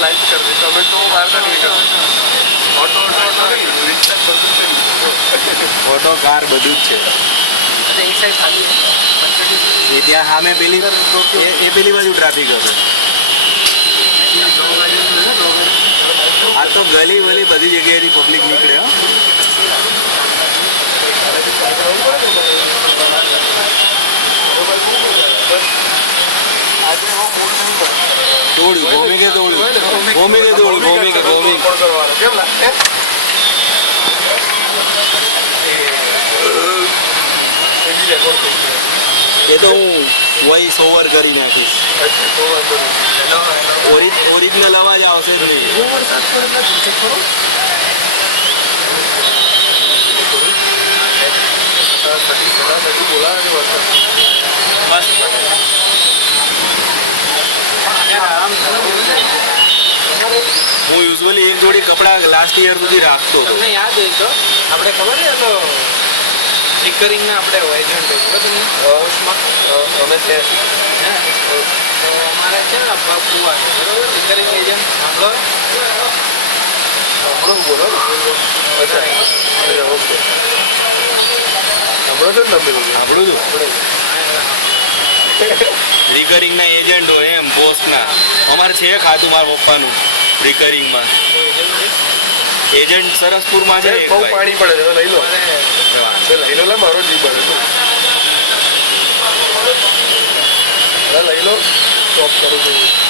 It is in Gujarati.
લાઈક કરી દે તમે તો બહાર ના નીકળો ઓટો ઓટો કાર બધું જ છે એ ત્યાં સામે પેલી એ પેલી બાજુ ટ્રાફિક હશે આ તો ગલી વલી બધી જગ્યાએથી પબ્લિક નીકળે હો તોડ્યું ભૂમિકે તોડ્યું ભૂમિકે તોડ્યું ભૂમિકે ભૂમિક એ તો હું વોઇસ ઓવર કરી નાખીશ ઓરિજિનલ અવાજ આવશે જ નહીં હું યુઝ્યુઅલી એક જોડી કપડાં લાસ્ટ યર સુધી રાખતો હતો તમને યાદ હોય તો આપણે ખબર છે તો રિકરિંગના આપણે એજન્ટ હોય ખબર તમને અમે છે અમારે છે ને ફુવા છે બરોબર રિકરિંગ એજન્ટ સાંભળો બોલો અચ્છા ઓકે હમણાં તો સાંભળું છું રિકરિંગના એજન્ટ હોય એમ પોસ્ટના અમારે છે ખાતું મારા પપ્પાનું રિકરિંગમાં એજન્ટ સરસપુરમાં છે બહુ પાણી પડે છે લઈ લો લે મારો જીવ બને લઈ લો સ્ટોપ કરું છું